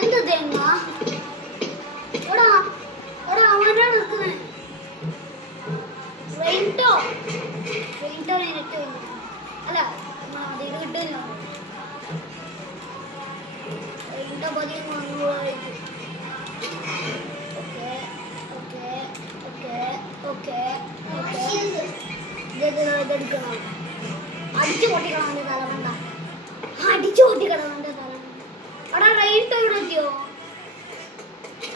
എന്ത് തേങ്ങ എടാ എടാ അവനാണ് നിൽക്കുന്നത്. റെയിൻടോ നെറ്റ് അല്ല അത് ഇത് കിട്ടില്ല. റെയിൻടോ പതിയും വാങ്ങുവായിരിക്കും. Okay okay okay okay okay ഇതെടുക്കണം. അടിച്ചു പൊട്ടിക്കണം അവൻ്റെ തലമണ്ട. അടിച്ചു പൊട്ടിക്കണം അവൻ്റെ തലമണ്ട. അവിടെ റെയിൻടോ ഇവിടെ എത്തിയോ?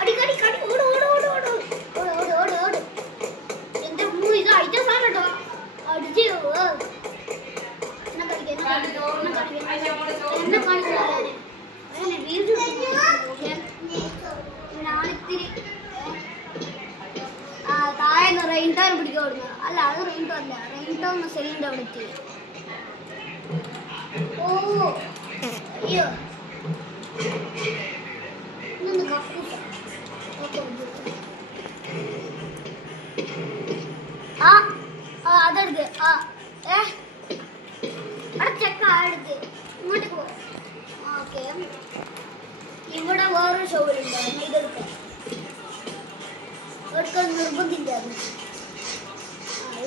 അടിക്കടി കടി ഓട് ഓട് ഓട് ഓട് ഓട് ഓട് ഓട് ഓട്. എന്റെ മൂ ഇത് അടിച്ച സാധനം കേട്ടോ. അടിച്ച് എന്നെ കാണിച്ചാലേ വീട് ഞാനിത്തിരി താഴെ റെയിൻടോനെ പിടിക്കാൻ കൊടുക്കുക. അല്ല അത് റെയിൻടോ അല്ല, റെയിൻടോ എന്ന സെല്ലിൻ്റെ അവിടെ എത്തി. ഓ അയ്യോ ഇതൊന്ന് കപ്പൂട്ട. ആ അതെടുത്ത് അവിടെ ചെക്ക എടുത്ത് ഇങ്ങോട്ട് പോ. ഓക്കെ ഇവിടെ വേറൊരു ഷോയിലുണ്ട്, ഇതെടുക്കാം. എടുക്കാൻ നിർബന്ധില്ല.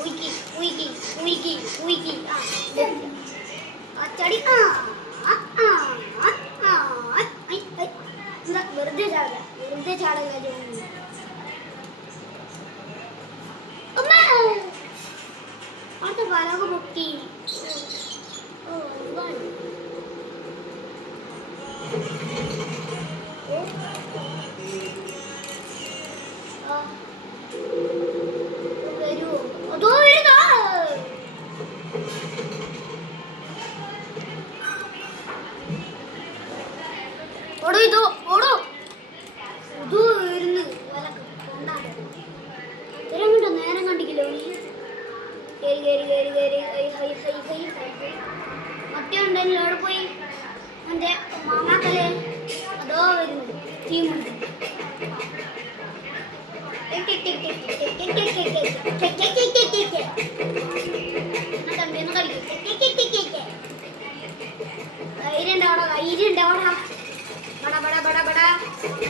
ഉയിക്കി ഉയിക്കി ഉയിക്കി ഉയിക്കി ചടി. വെറുതെ ചാടല, വെറുതെ ചാടല. അടുത്ത പലക പൊട്ടി. വരുമോ? അതോ വരുന്നോ? ഓടോ ഇതോ ഓടോ ഇതോ വരുന്നു. വരങ്ങോട്ടോ നേരം കണ്ടിക്കില്ലോ. മറ്റേ ഉണ്ടല്ലോ അവിടെ പോയി എൻ്റെ മാമാക്കല്ലേ അതോ വരുന്നു. ടീമുണ്ട് എന്നെ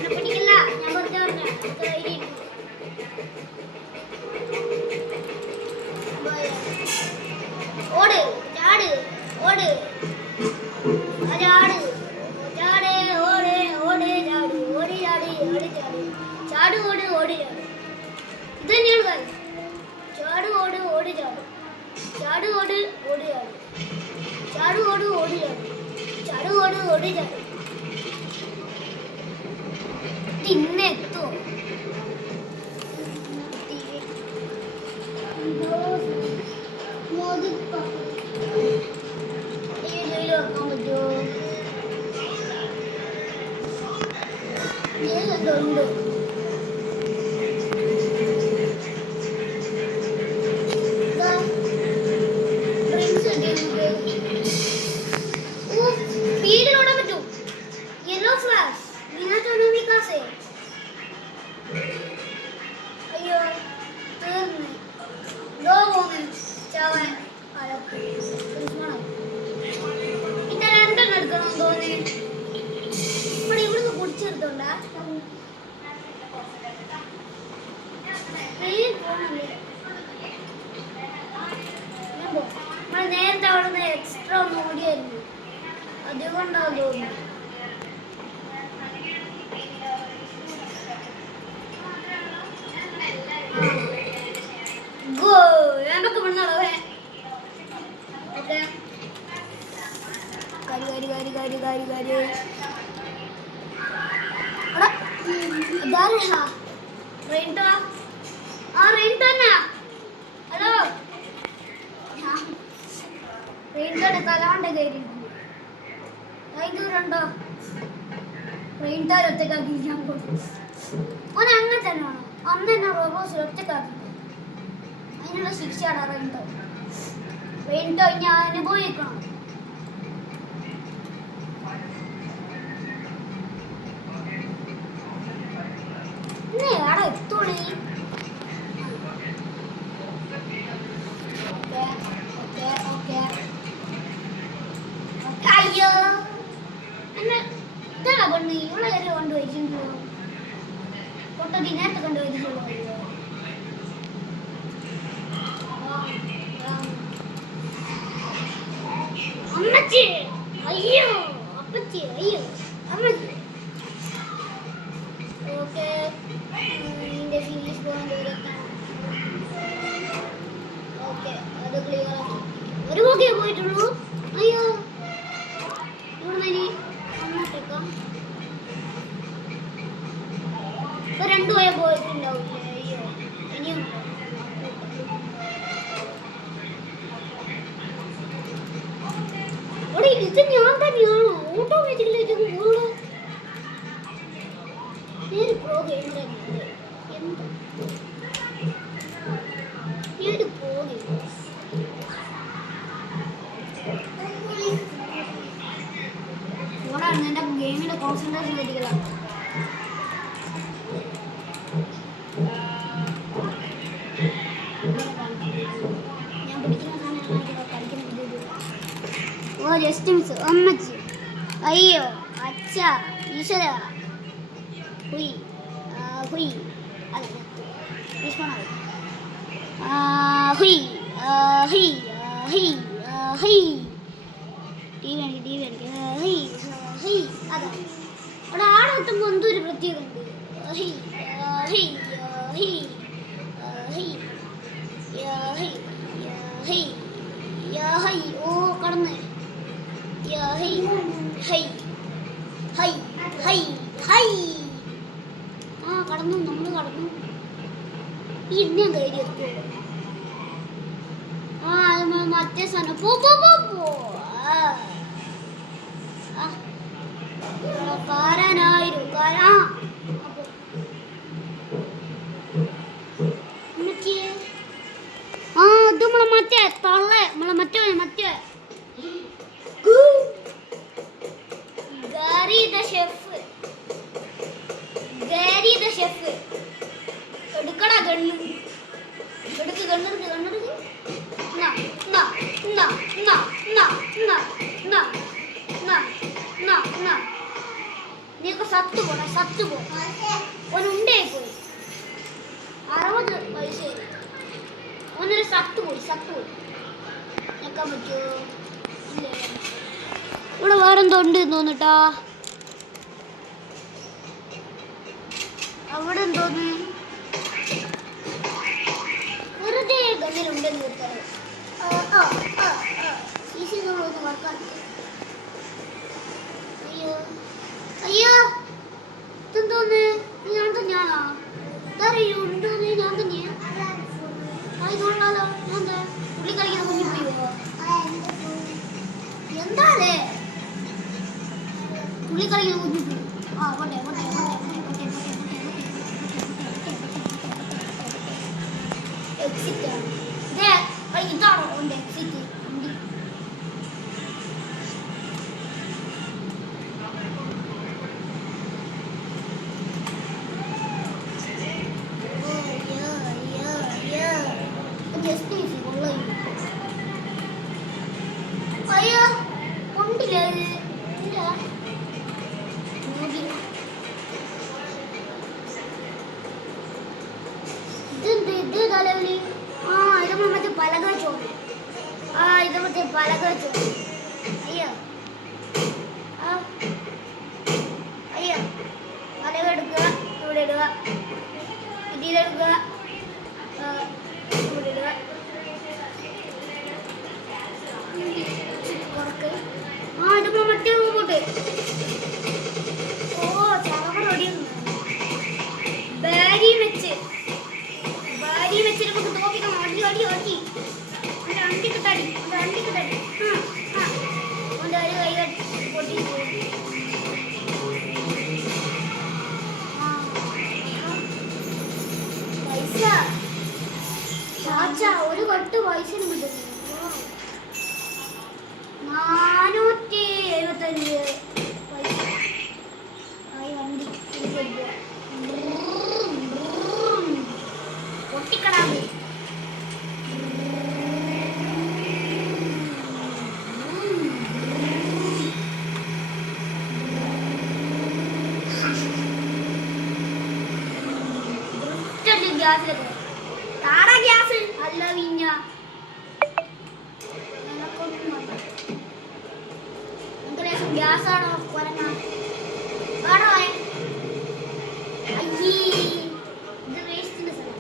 പിടിക്കില്ല. ഞാൻ വെറുതെ പറഞ്ഞ ഓട് ചാട് ഓട് ചാട് ചാട് ഓട് ഓട് ചാട് ഓടി ചാടി ഓടി ചാടി ചാട് ഓട് ഓടി ചാട്. ഇത് തന്നെയാണ് കാര്യം. ചാട് ഓട് ഓടി ചാട് ചാട് ഓട് ഓടി ചാട് ചാട് ഓട് ഓടി ചാട് ചാട് ഓട് ഓടി ചാട്. ഇന്നെത്തോ ഉണ്ട്. സ്പീഡിലോടാൻ പറ്റും. യെല്ലോ ഫ്ലാഷ് അയ്യോ തീർന്നു. ലോ പോകുന്നു ചാവാൻ. ഇത്ര രണ്ടെണ്ണം എടുക്കണം തോന്നി. ഇവിടെ ഇവിടുന്ന് കുടിച്ചെടുത്തോണ്ടാ നേരത്തെ അവിടെ നിന്ന് എക്സ്ട്രാ ഒന്ന് ഓടിയായിരുന്നു. അതുകൊണ്ടാവും തോന്നുന്നു. നമുക്ക് വിടുന്നോളേ. ഓക്കെ കാരി കാരി കാരി കാരി കാരി കാരി റെയിൻടോ. ആ റെയിൻടോ തന്നെ. ഹലോ റെയിൻടോയുടെ തലാണ്ട് കയറിയിരുന്നു. ദൂരണ്ടോ റെയിൻടോ ഒറ്റക്കാക്കി ഞാൻ കൊടുത്തു. ഓൻ അങ്ങനെ തന്നെ വേണം. അന്ന് തന്നെ റോബോസ് ഒറ്റക്കാക്കി. അതിനുള്ള ശിക്ഷയാണ് റെയിൻടോ. റെയിൻടോ ഞാൻ അനുഭവിക്കണം. എത്തോളി നേരത്തെ കണ്ടുപോയി. അമ്മച്ചി അയ്യോ, അപ്പച്ചി അയ്യോ, അമ്മച്ചി. ഓക്കെ, ഇതിന്റെ ഫിനിഷ് പോയിന്റ് വരെ എത്തണം. ഓക്കെ, അത് ക്ലിയർ ആക്കി. ഒരു ബോക്കേ പോയിട്ടുള്ളൂ. അയ്യോ, ഇവിടെ ഇനി അങ്ങോട്ടേക്കാം. ഇപ്പൊ 2 വരെ പോയിട്ടുണ്ടാവില്ലേ? അയ്യോ, ഇനിയും ഇത് ഞാൻ തന്നെയാണോ ഓട്ടോമാറ്റിക്കലി ഇത് കൂടുതൽ നേരെ പ്രോ ഗെയിമർ എന്താ ഏത് പ്രോ ഗെയിമർ ഓടാണ് എൻ്റെ ഗെയിമിൻ്റെ കോൺസെൻട്രേഷൻ തെറ്റിക്കല. ഞാൻ പിടിക്കുന്ന സാധനം കളിക്കുന്നത്. ഓ ജസ്റ്റ് മിസ്. അമ്മച്ചി അയ്യോ, അച്ഛ, ഈശ്വര, ഹുയ് ഹുയ്, അല്ല ഹുയ് ഹുയ് ഹുയ് ഹുയ്, ടി വി എനിക്ക് ഹുയ് ഹുയ്. അതാ അവിടെ ആടെത്തുമ്പോൾ എന്തൊരു പ്രത്യേകത ഉണ്ട്. ഹുയ് ഹുയ് ഹുയ് ഹുയ് ഹുയ് ഹുയ് ഹുയ്. ഓ കടന്ന് high high high high high. ആ കടന്നു, നമ്മൾ കടന്നു. ഈ ഇന്നെ കയറി എത്തുമോ? ആ അത് മറ്റേ സാധനം പോ പോ പോ പോ. കാരാനായിരും കാരാ. ആ ഇത് നമ്മളെ മറ്റേ തള്ള, നമ്മളെ മറ്റേ ഷെഫ് എടുക്കടാ ഗണ്ണ്. എടുക്ക് ഗണ്ണെടുക്ക് ഗണ്ണെടുക്ക്. നീക്ക് സത്ത് പോടാ, സത്ത് പോ. ഓനുണ്ടായി പോയി 60 പൈസ. ഓനൊരു സത്ത് പോയി നിൽക്കാൻ പറ്റുമോ? ഇല്ല. ഇവിടെ വേറെന്തോ ഉണ്ട് തോന്നിട്ടാ. അവിടെ എന്തോന്ന് വെറുതെ ഗണ്ണിലുണ്ടെന്ന് കൊടുത്താൽ വർക്കാൻ. അയ്യോ അയ്യോ, ഇതെന്തോന്ന്? ഞാൻ തന്നെയാണോ? ഇതറിയോ ഉണ്ടോന്ന്? ഞാൻ തന്നെയാ. ആയിക്കോളാലോ. ഞാൻ എന്താ പുള്ളി കളിക്കുന്ന കുഞ്ഞു പോയോ? എന്താലേ പുള്ളി കളിക്കുന്ന കുഞ്ഞു പോയി. ആ പോട്ടെ പോട്ടെ പോട്ടെ. എക്സിറ്റ് ഇതാണോ ഉണ്ട് എക്സിറ്റ്? അയ്യോ കൊണ്ടില്ലേ ഇത് തലവിളി. ആ ഇത് മറ്റേ പലക ചോറ്. ആ ഇത് മറ്റേ പലക ചോറ്. അയ്യോ അയ്യോ, പലക എടുക്കുക, ഇവിടെ ഇടുക, ഇതിലെടുക്കുക, ഇവിടെ ഇടുക. ആ ഇത് മറ്റേ റൂമോട്ട്. ഓ ചാവറ ഓടിയുന്നു. ബാരി വെച്ച് നമുക്ക് തോപ്പിക്കണം. അടി അടി അടി അണ്ടിക്ക് തടി അണ്ടിക്ക് തടി. ഒരു കൈ പൊട്ടി പൈസ ചാച്ച ഒരു കട്ട് പൈസ കിട്ടുന്നു. 475 പൈസ ആയി. വണ്ടി പൊട്ടിക്കടാമേ. ഗ്യാസിലേക്ക് താടാ ഗ്യാസ് അല്ല വിഞ്ഞ ഗ്യാസാണോ കൊരങ്ങ ആണോ അയ്യേ ഇത് വേസ്റ്റിന്റെ സ്ഥലം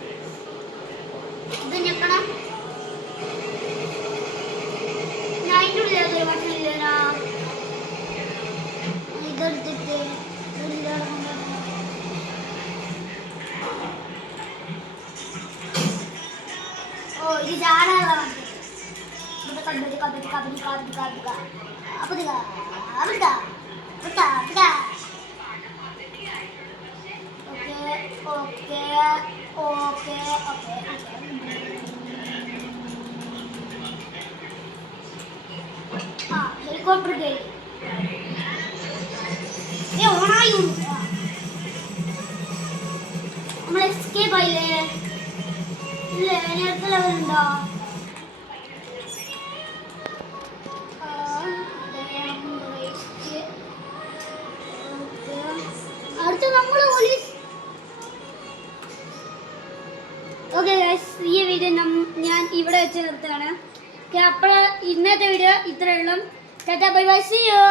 ഇത് ഞെക്കണം ഞാൻ അതിൻ്റെ ഉള്ളിൽ ഭക്ഷണമില്ലരാ ഇതെടുത്തിട്ട് ഓ ഇത് ചാടാനുള്ള കബഡി കബഡി കബഡി കബഡി കബഡി അപ്പുക അപ്പുക അപ്പുക അപ്പുക ഓക്കെ ഓക്കെ ഓക്കെ ആ ഹെലികോപ്റ്റർ കയറി ഓണായി നമ്മൾ എസ്കേപ്പ് ആയില്ലേ ഇല്ലേ ഇനി അടുത്ത ലെവൽ ഉണ്ടോ അടുത്ത നമ്മൾ ഓക്കെ ഗൈസ് ഈ വീഡിയോ ഞാൻ ഇവിടെ വെച്ച് നിർത്തുകയാണ് അപ്പോൾ ഇന്നത്തെ വീഡിയോ ഇത്രയേ ഉള്ളൂ tata bye bye see U